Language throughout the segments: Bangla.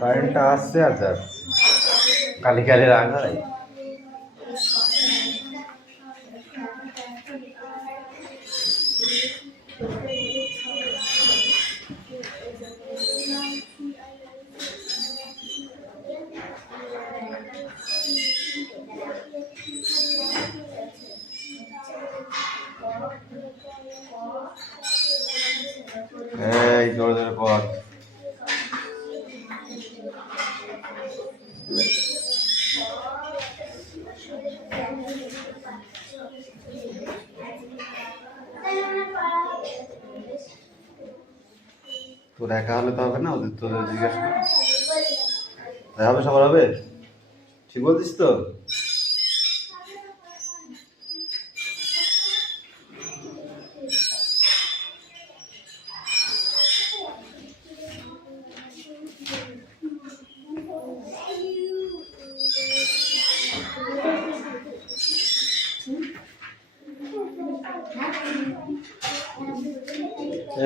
কারেন্টটা আসছে আর যাচ্ছে, কালি কালি রাগ হয়। এই জোরে জোরে পড়। তোর একা হলে তো হবে না, ওদের তোদের জিজ্ঞাসা কর। হবে, সবার হবে, ঠিক বলছিস তো?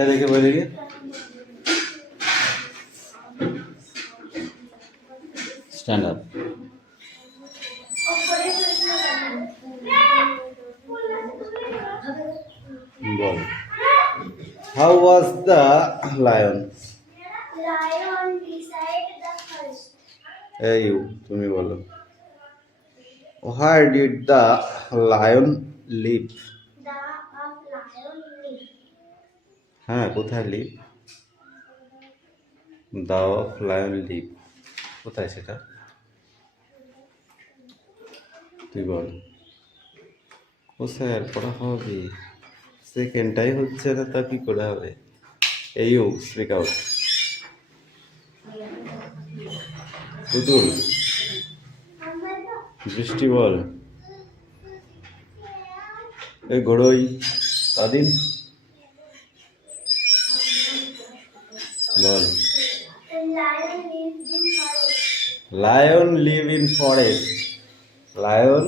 দেখে বলে গিয়ে stand up. Ball. How was the lion? Lion beside the first. Hey you, তুমি বলো। Where did the lion live? The of lion live. হ্যাঁ, কোথায় live? The of lion live. কোথায় সেটা? তুই বল। ও স্যার, পড়া হবে, সেকেন্ডটাই হচ্ছে না, তা কি করে হবে? এই ইউ স্পিক আউট। পুতুল, বৃষ্টি বল। এই ঘোড়ই কাদিন বল। Lion lives in lion live in forest. Forest. Lion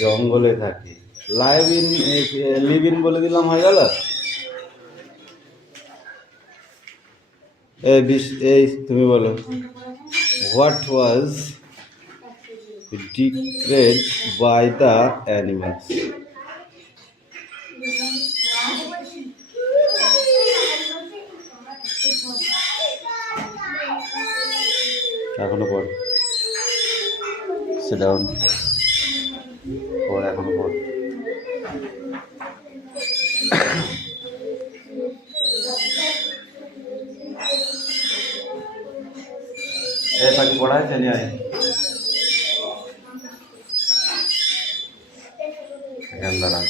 জঙ্গলে থাকে। লিভ ইন বলে দিলাম, হয়ে গেল। এই তুমি বলো। What was declared by the animals? এখনো পড়, সিট ডাউন, পড়, এখনো পড়। তাকে পড়ায় নিয়ে আয় এখান দাঁড়া।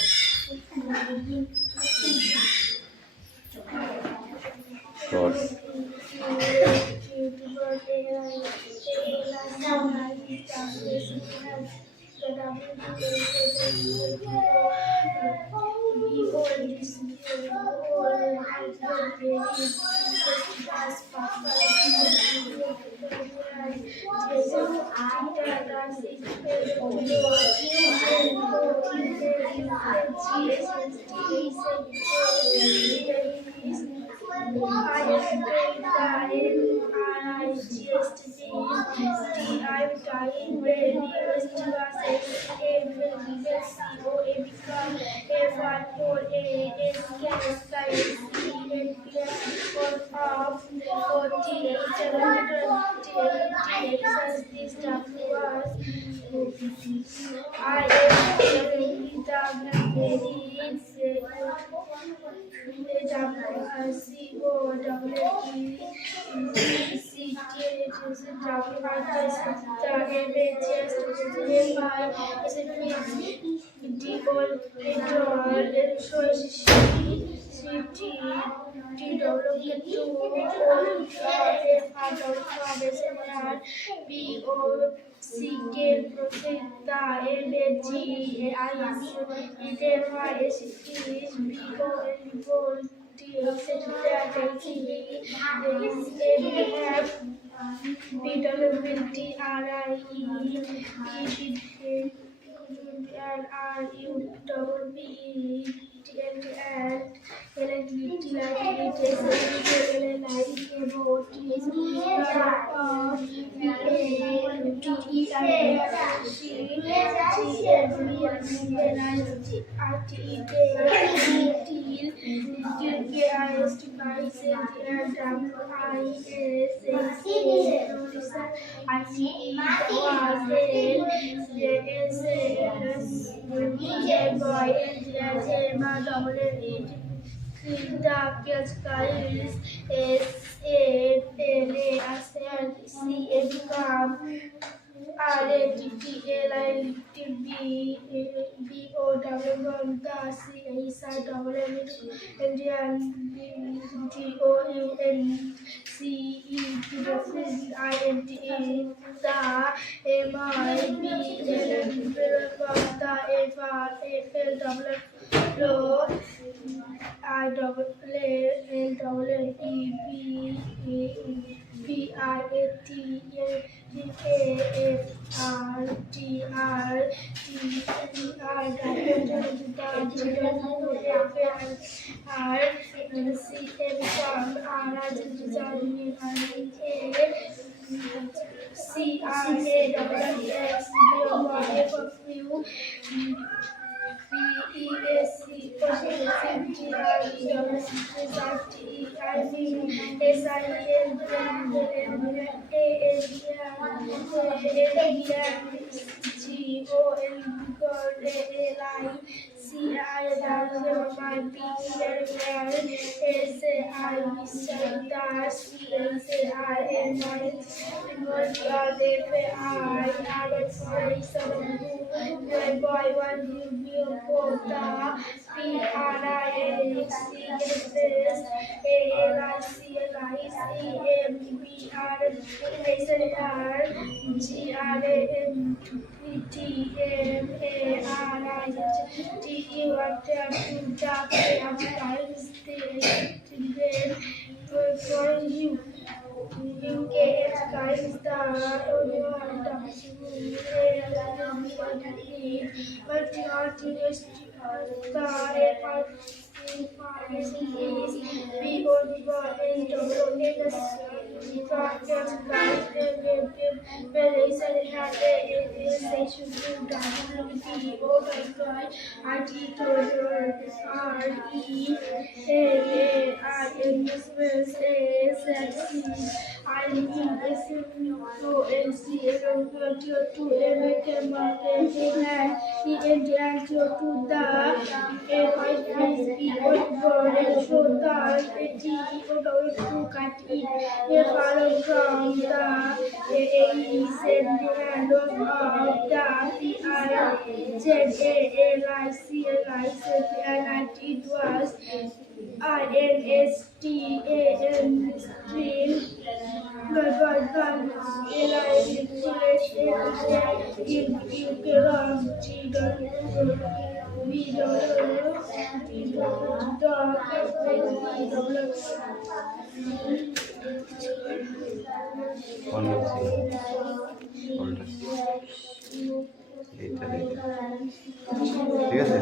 কোনটা ছিল কোনটা এইটা ঠিক আছে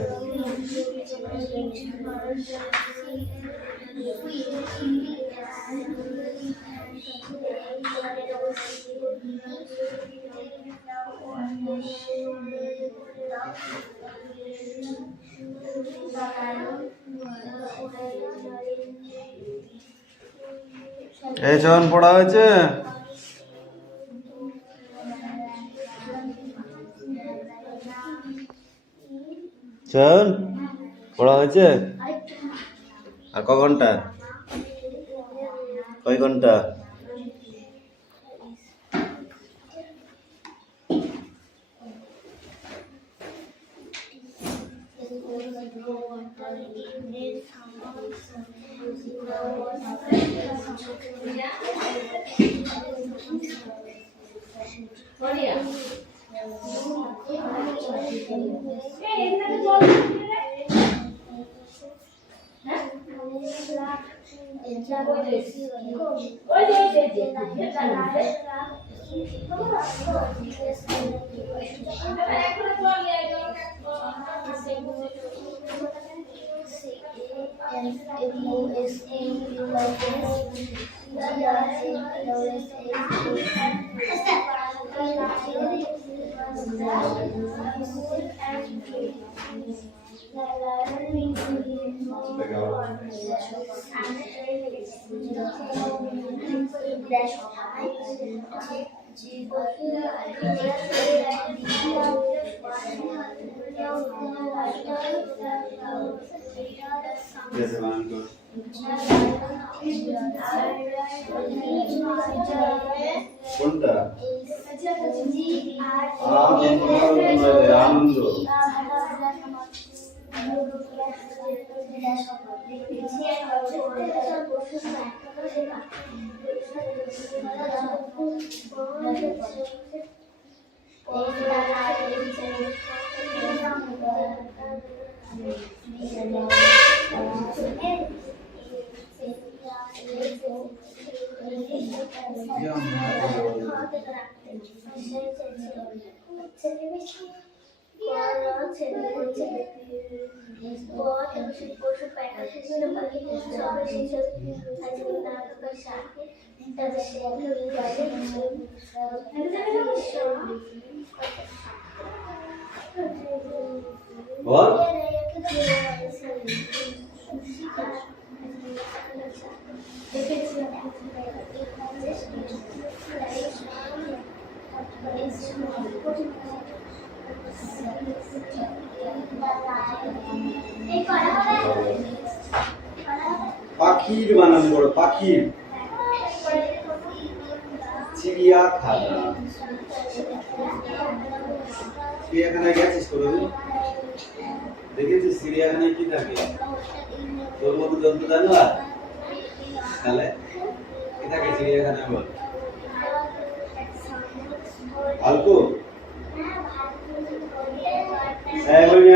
এই জন পড়া হয়েছে জন পড়া হয়েছে আর ক ঘন্টা কয় ঘন্টা Yes, one good. কোনটা আনন্দ বল পাখির বানান বড় পাখির চিড়িয়াখানা চিড়িয়াখানায় গেছিস কোনোদিন দেখেছিস চিড়িয়াখানায় কি থাকে তোর মতো জন্তু জানোয়ার তাহলে কি থাকে চিড়িয়াখানায় বল ভাল্কু হ্যাঁ বলি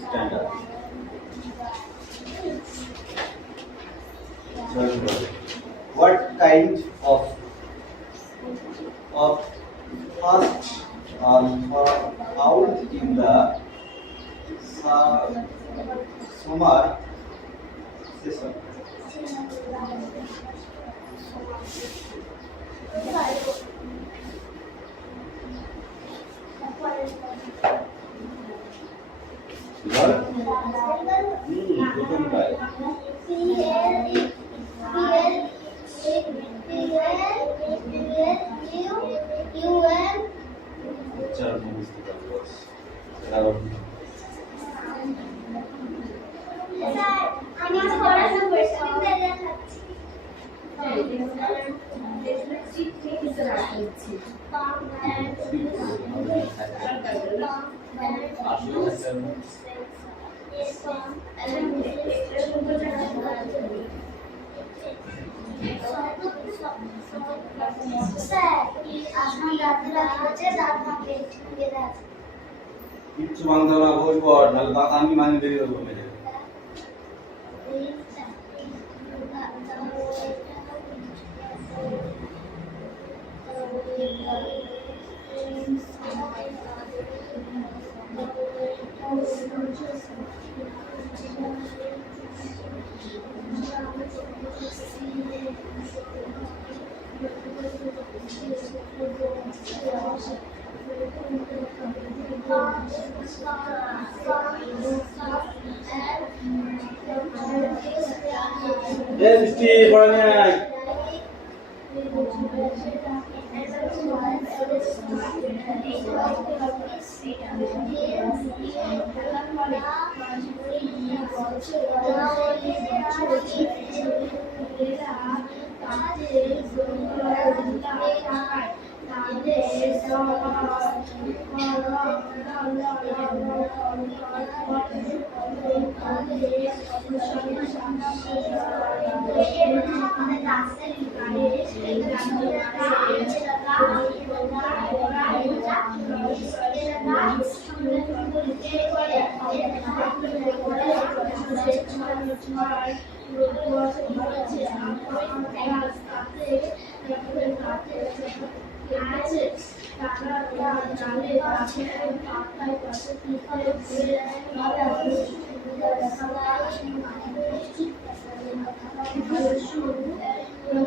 stand up. What kind of first found in the summer season? কিচ্ছু ভাঙতে না বই পড় নাহলে দাঁত আমি মানে বেরিয়ে দেবো মেরে বৃষ্টি পড়ে নেই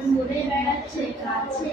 ঘুরে বেড়াচ্ছে কাছে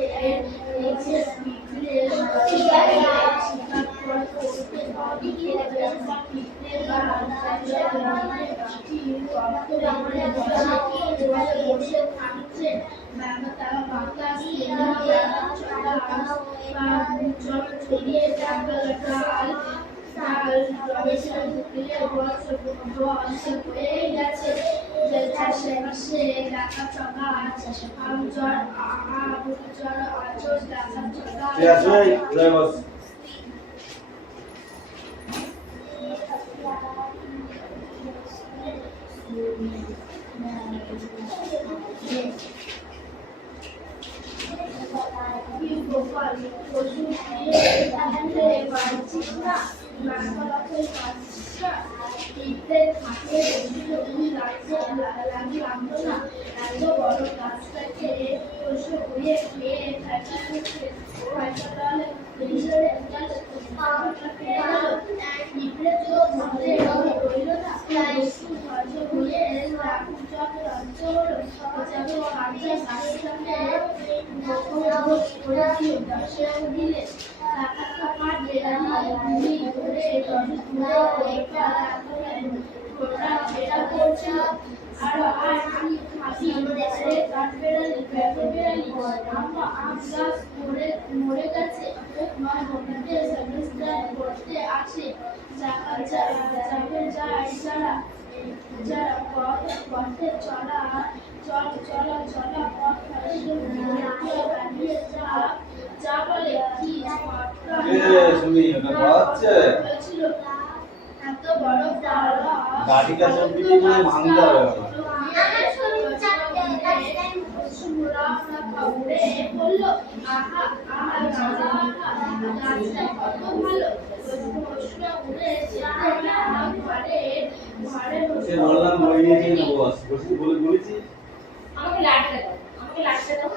মরে গেছে করতে আসে যারা পথে চলা পথ যা বলে কি এত বড় গাড়িটা চলবি মানে ভাঙতে হবে বললাম বই নিয়ে বলেছি আমাকে লাঠি দাও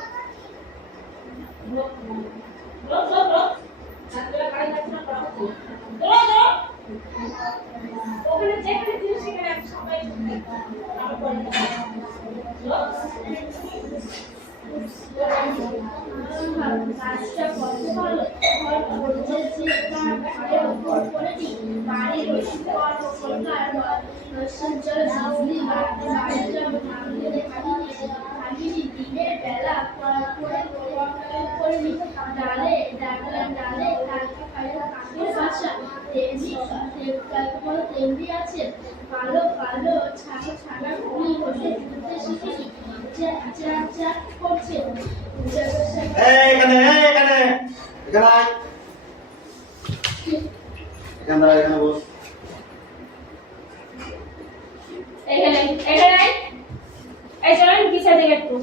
ওখানে যেখানে জিনিস সেখানে সবাই গাছটা কত ভালো বাড়ির দিনের বেলা ডালে কাকের বাসা তেমনি আছে কালো কালো ছানা গুলি বসে ঘুরতে শিখেনি করছে এখানে বস এখানে এই চলেন পিছনে দিকে একটু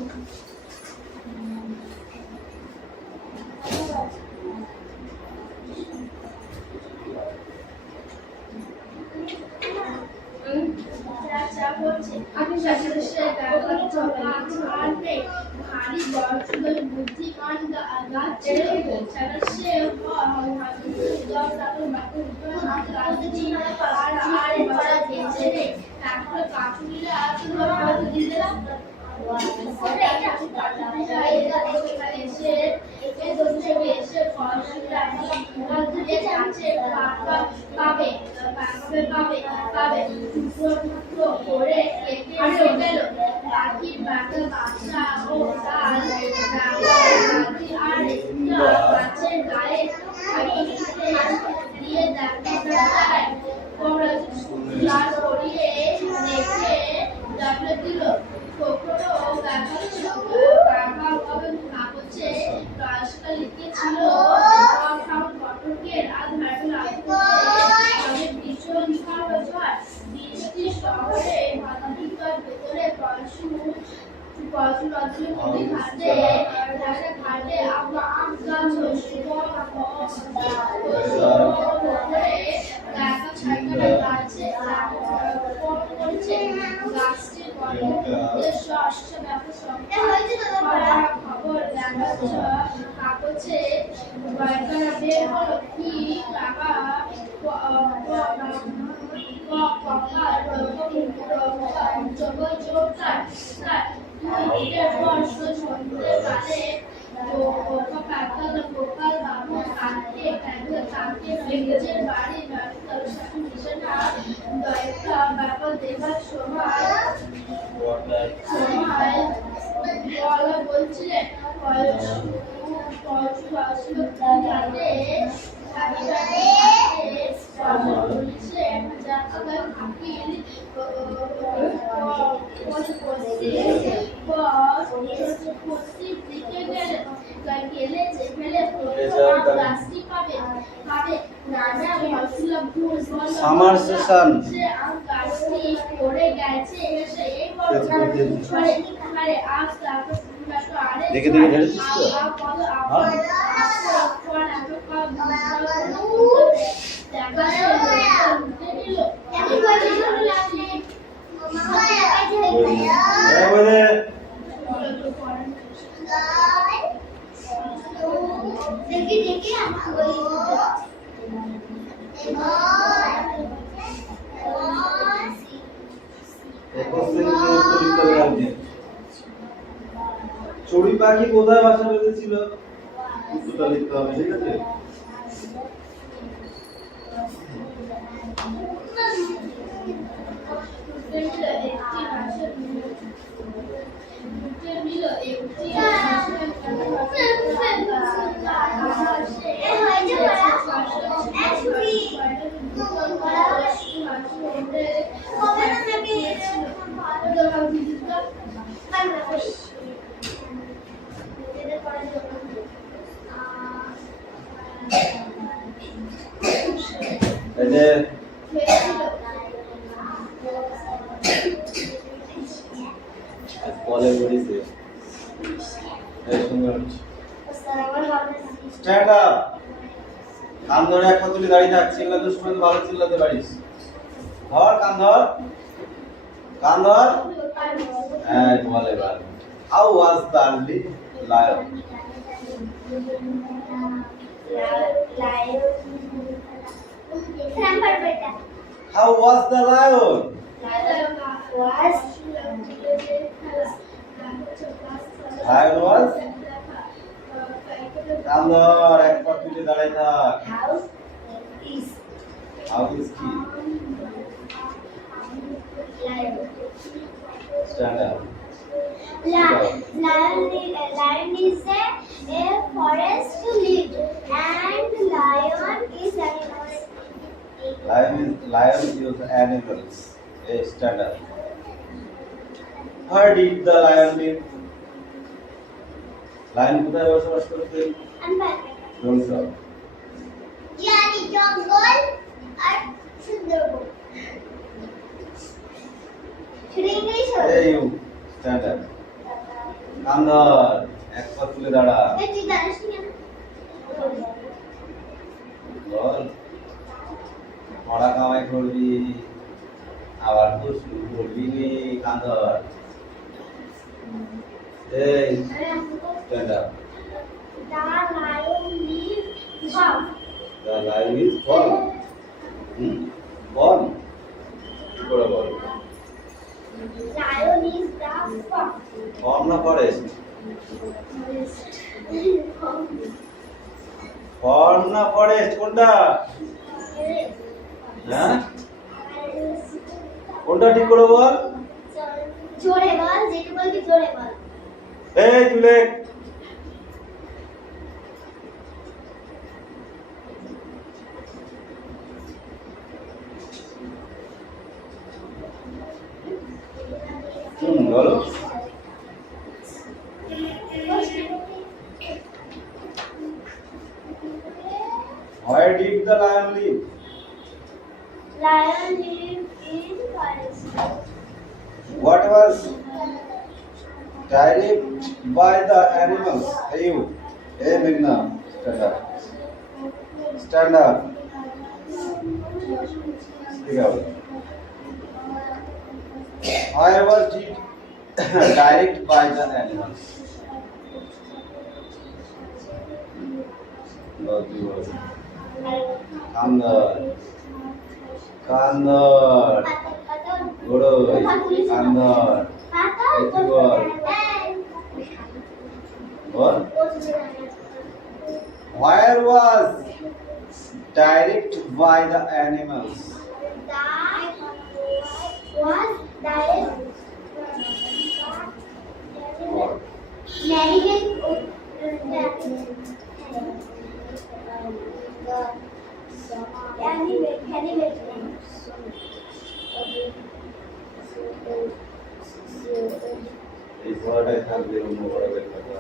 সেখানে গাছে ফল করেছে গাছটি বলে শস্য খবর কাগজে বয়কারা বের হলো কি কাকা বলছিলেন সামার সেশন দেখে দেখে ঝেড়েছিস তো? দেখি দেখি চড়ুই পাখি কোথায় বাসা বেঁধেছিল দুটো লিখতে হবে, ঠিক আছে? এই যে কলে পড়িছে এই সুন্দর স্ট্যান্ড আপ কান ধরে এক পা তুলে দাঁড়িয়ে থাক চিল্লাতে শুনে তো ভালো চিল্লাতে পারিস ধর কান ধর হ্যাঁ বলে এবার how was the lion How was the lion? Lion was? Kandar এক পা তুলে দাঁড়াই থাক How is কি? Stand up. Lion is a forest to live and lion is animal. Lion is animals. Hey, stand up. Where did the lion live? Lion কোথায় বসবাস করতে? Don't stop. Yani জঙ্গল আর Sundarban. English Hey you, stand up. কান্দর এক পা তুলে দাঁড়া তুই জানিস না বল পড়া কামাই করবি আবার তো শুরু করবি নি কান্দর এই stand up. The lion lives farm. The lion is born. Born. কি করে বল Lion is the farm. farm না forest farm না forest কোনটা হ্যাঁ কোনটা ঠিক করে বল জোরে বল যেটা বলবি জোরে বল এই তুলে বলো Where did the lion live? Lion lives in forest. What was carried by the animals? Hey you, hey Meghna, stand up. Stand up. Speak out. Where was it direct by the animals? Kandar. Kandar. Good. Kandar. Equal. What? Where was direct by the animals? That was direct. What? এই পড়াটাই থাকবে অন্য পড়াটাই থাকবে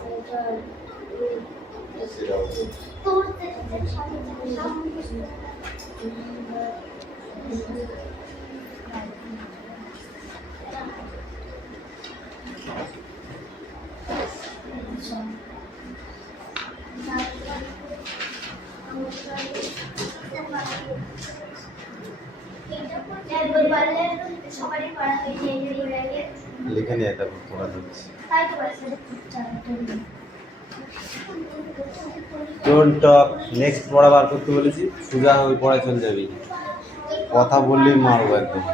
সেটাও সবারই পড়া হয়েছে লিখে নিয়ে তারপর পড়া যাচ্ছে। তাই তো বলছে ডোন্ট টক, নেক্সট পড়া বার করতে বলেছি, সোজা ওই পড়ায় চলে যাবি, কথা বললেই মারবো একদম।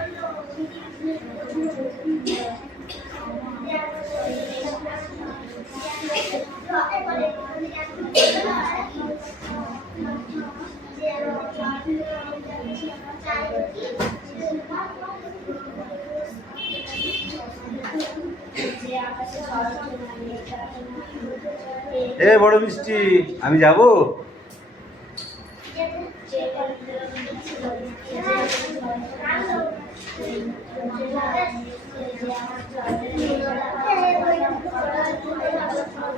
এ বড় মিষ্টি, আমি যাব।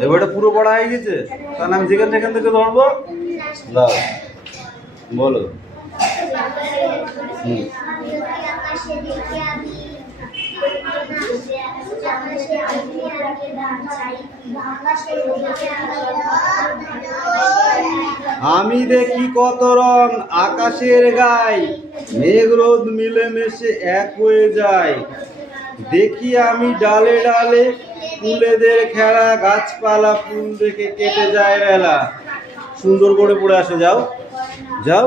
এবারে পুরো পড়া হয়ে গেছে, তাহলে আমি যেখান যেখান থেকে ধরবো। দাও, বলো। আমি দেখি কত রং আকাশের গায়ে, মেঘ রোদ মিলেমিশে এক হয়ে যায়। দেখি আমি ডালে ডালে ফুলেদের খেলা, গাছপালা ফুল দেখে কেটে যায় বেলা। সুন্দর করে পড়ে আসো, যাও যাও।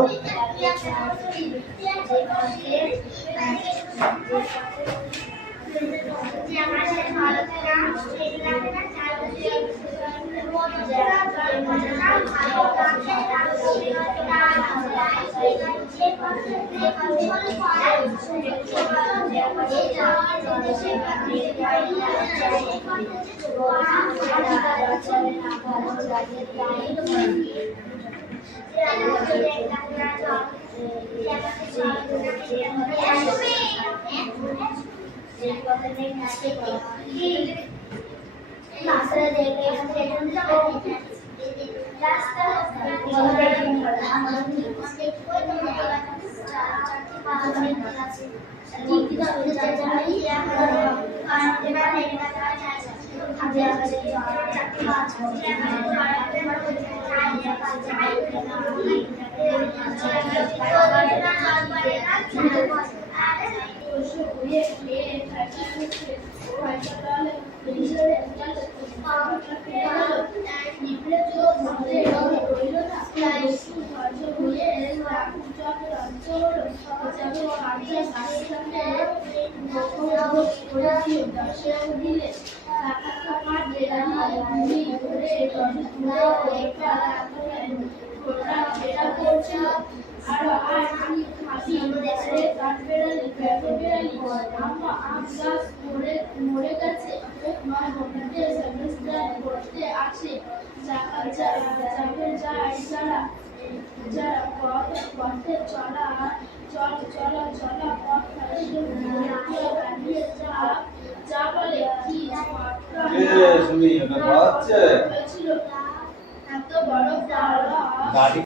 শুনি, এটা পাচ্ছে।